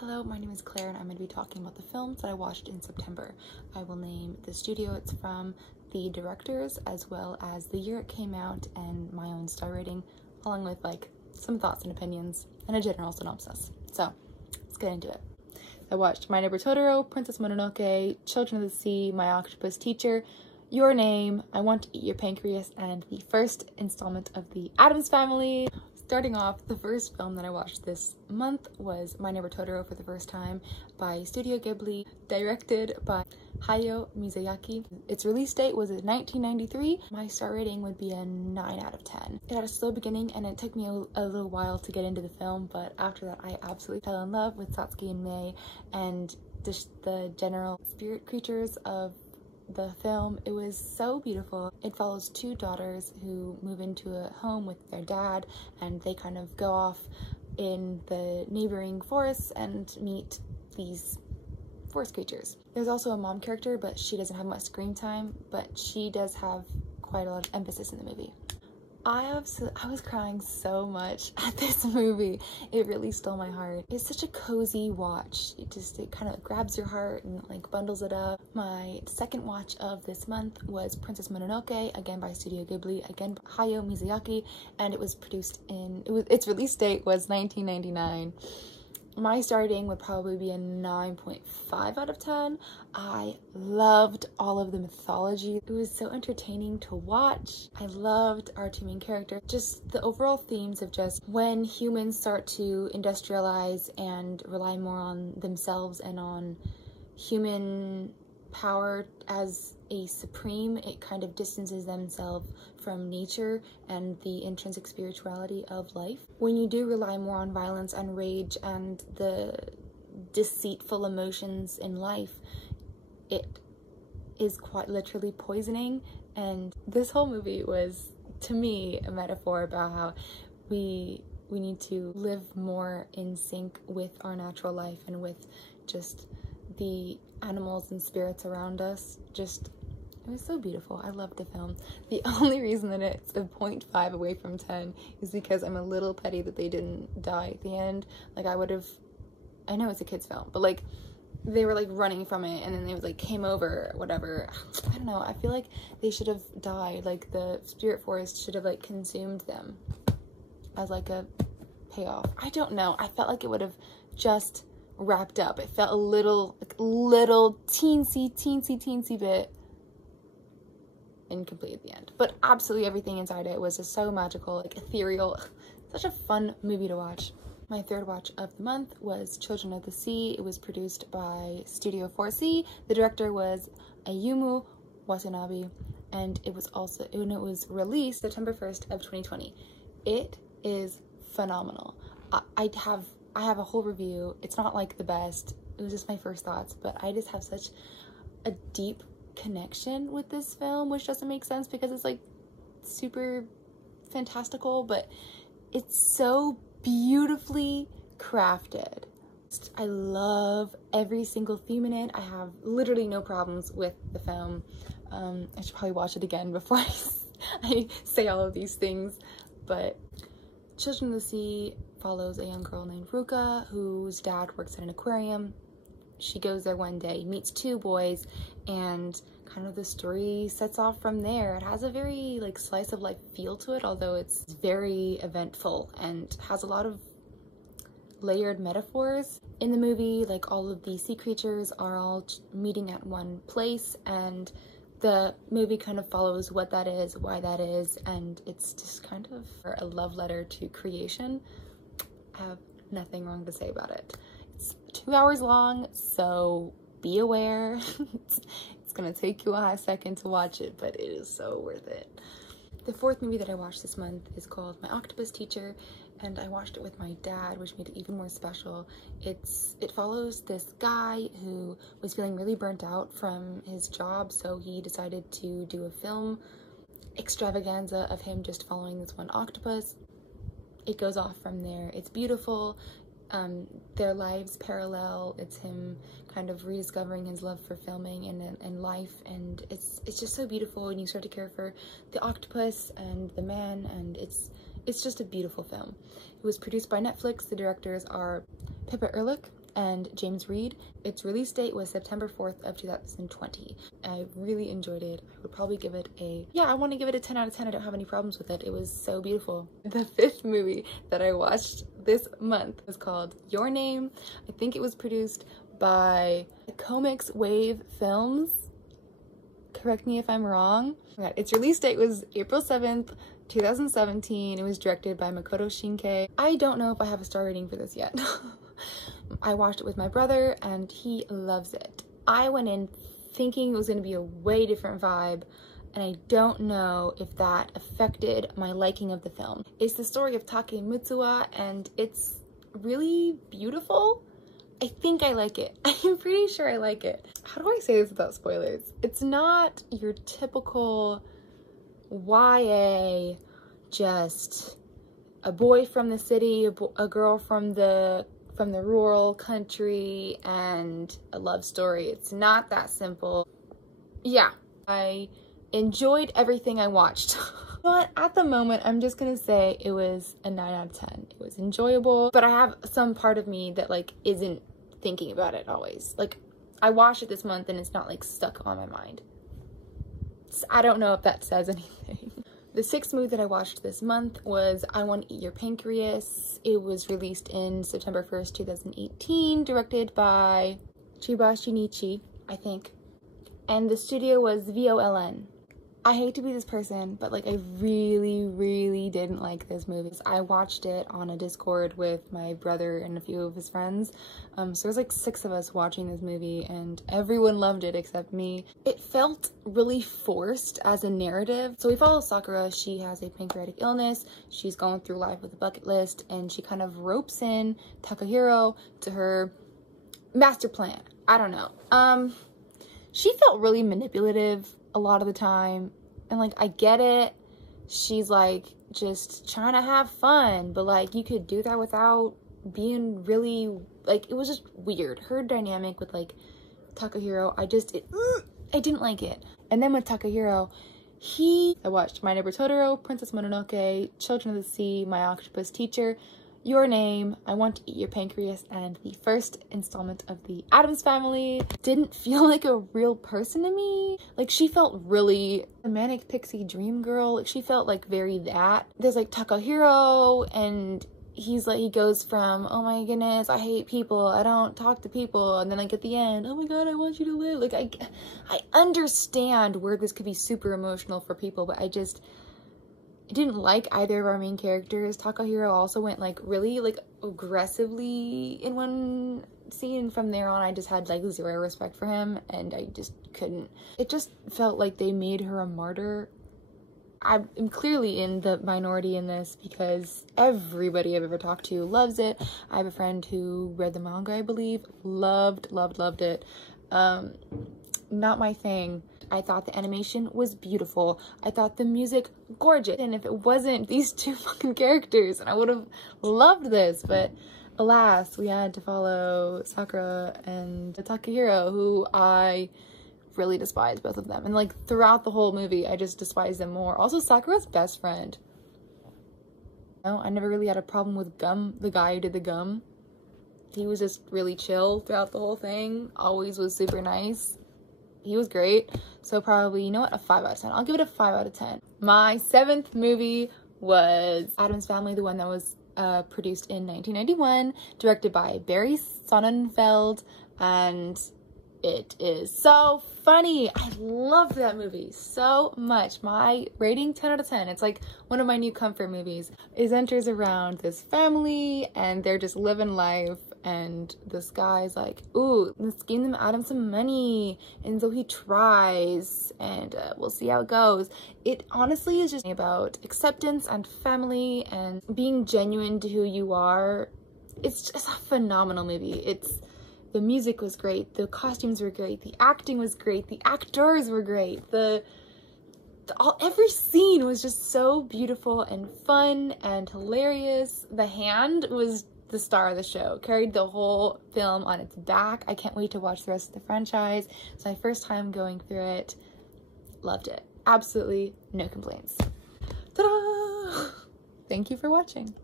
Hello, my name is Claire and I'm going to be talking about the films that I watched in September. I will name the studio it's from, the directors, as well as the year it came out and my own star rating, along with some thoughts and opinions and a general synopsis. So let's get into it. I watched My Neighbor Totoro, Princess Mononoke, Children of the Sea, My Octopus Teacher, Your Name, I Want to Eat Your Pancreas, and the first installment of the Addams Family. Starting off, the first film that I watched this month was My Neighbor Totoro for the first time by Studio Ghibli, directed by Hayao Miyazaki. Its release date was in 1993. My star rating would be a 9 out of 10. It had a slow beginning and it took me a little while to get into the film, but after that I absolutely fell in love with Satsuki and Mei and just the general spirit creatures of the film. It was so beautiful. It follows two daughters who move into a home with their dad, and they kind of go off in the neighboring forests and meet these forest creatures. There's also a mom character, but she doesn't have much screen time, but she does have quite a lot of emphasis in the movie. I was crying so much at this movie. It really stole my heart. It's such a cozy watch. It kind of grabs your heart and bundles it up. My second watch of this month was Princess Mononoke, again by Studio Ghibli, again by Hayao Miyazaki, and it was produced its release date was 1999. My star rating would probably be a 9.5 out of 10. I loved all of the mythology. It was so entertaining to watch. I loved our two main characters. Just the overall themes of just when humans start to industrialize and rely more on themselves and on human power as a supreme, it kind of distances themselves from nature and the intrinsic spirituality of life. When you do rely more on violence and rage and the deceitful emotions in life, it is quite literally poisoning. And this whole movie was, to me, a metaphor about how we need to live more in sync with our natural life and with just the animals and spirits around us. It was so beautiful. I loved the film. The only reason that it's a 0.5 away from 10 is because I'm a little petty that they didn't die at the end. I know it's a kid's film, but they were running from it and then they came over, whatever. I don't know. I feel like they should have died. The spirit forest should have consumed them as a payoff. I don't know. I felt like it would have just wrapped up. It felt a little teensy bit incomplete at the end, but absolutely everything inside it was just so magical, ethereal. Such a fun movie to watch. My third watch of the month was Children of the Sea. It was produced by Studio 4C. The director was Ayumu Watanabe, and it was released September 1st of 2020. It is phenomenal. I have a whole review. It's not the best. It was just my first thoughts, but I just have such a deep connection with this film, which doesn't make sense because it's super fantastical, but it's so beautifully crafted. I love every single theme in it. I have literally no problems with the film. I should probably watch it again before I say all of these things, but Children of the Sea follows a young girl named Ruka whose dad works at an aquarium. She goes there one day, meets two boys, and kind of the story sets off from there. It has a very slice of life feel to it, although it's very eventful and has a lot of layered metaphors. In the movie, all of the sea creatures are all meeting at one place, and the movie kind of follows what that is, why that is, and it's just kind of a love letter to creation. I have nothing wrong to say about it. It's 2 hours long, so be aware. It's gonna take you a hot second to watch it, but it is so worth it. The fourth movie that I watched this month is called My Octopus Teacher, and I watched it with my dad, which made it even more special. It follows this guy who was feeling really burnt out from his job, so he decided to do a film extravaganza of him just following this one octopus. It goes off from there. It's beautiful. Their lives parallel. It's him kind of rediscovering his love for filming and life, and it's just so beautiful, and you start to care for the octopus and the man, and it's just a beautiful film. It was produced by Netflix. The directors are Pippa Ehrlich and James Reed. Its release date was September 4th of 2020. I really enjoyed it. I would probably give it I want to give it a 10 out of 10. I don't have any problems with it. It was so beautiful. The 5th movie that I watched this month was called Your Name. I think it was produced by Comics Wave Films. Correct me if I'm wrong. Its release date was April 7th, 2017. It was directed by Makoto Shinkai. I don't know if I have a star rating for this yet. I watched it with my brother and he loves it. I went in thinking it was going to be a way different vibe, and I don't know if that affected my liking of the film. It's the story of Take Mutsuwa and it's really beautiful. I think I like it. I'm pretty sure I like it. How do I say this without spoilers? It's not your typical YA, just a boy from the city, a girl from the rural country, and a love story. It's not that simple. Yeah, I enjoyed everything I watched. But at the moment, I'm just gonna say it was a 9 out of 10. It was enjoyable, but I have some part of me that like isn't thinking about it always. Like, I watched it this month and it's not like stuck on my mind. So I don't know if that says anything. The 6th movie that I watched this month was I Want to Eat Your Pancreas. It was released in September 1st, 2018, directed by Chiba Shinichi, I think. And the studio was VOLN. I hate to be this person, but like I really didn't like this movie. I watched it on a Discord with my brother and a few of his friends. So there was like 6 of us watching this movie and everyone loved it except me. It felt really forced as a narrative. So we follow Sakura. She has a pancreatic illness. She's going through life with a bucket list and she kind of ropes in Takahiro to her master plan. I don't know. She felt really manipulative a lot of the time, and like I get it, she's like just trying to have fun, but like you could do that without being really like, it was just weird. Her dynamic with like Takahiro, I didn't like it. And then with Takahiro, I watched My Neighbor Totoro, Princess Mononoke, Children of the Sea, My Octopus Teacher, Your Name, I Want to Eat Your Pancreas, and the first installment of the Addams Family. Didn't feel like a real person to me. Like, she felt really a manic pixie dream girl. Like, she felt like very that. There's like Takahiro, and he goes from, oh my goodness, I hate people, I don't talk to people, and then like at the end, oh my god, I want you to live. Like, I understand where this could be super emotional for people, but I didn't like either of our main characters. Takahiro also went like really like aggressively in one scene. From there on, I just had like zero respect for him and I just couldn't. It just felt like they made her a martyr. I'm clearly in the minority in this because everybody I've ever talked to loves it. I have a friend who read the manga, I believe, loved it. Not my thing. I thought the animation was beautiful. I thought the music gorgeous. And if it wasn't these 2 fucking characters, I would have loved this. But alas, we had to follow Sakura and Takahiro, who I really despise, both of them. And like throughout the whole movie, I just despise them more. Also, Sakura's best friend. No, I never really had a problem with Gum, the guy who did the gum. He was just really chill throughout the whole thing. Always was super nice. He was great. So probably, you know what, a 5 out of 10. I'll give it a 5 out of 10. My 7th movie was Addams Family, the one that was produced in 1991, directed by Barry Sonnenfeld, and it is so funny. I love that movie so much. My rating, 10 out of 10. It's like one of my new comfort movies. It centers around this family and they're just living life, and this guy's like, ooh, let's give Adam some money, and so he tries, and we'll see how it goes. It honestly is just about acceptance and family and being genuine to who you are. It's just a phenomenal movie. The music was great, the costumes were great, the acting was great, the actors were great, every scene was just so beautiful and fun and hilarious. The hand was the star of the show, carried the whole film on its back. I can't wait to watch the rest of the franchise. It's my first time going through it. Loved it. Absolutely no complaints. Ta-da! Thank you for watching.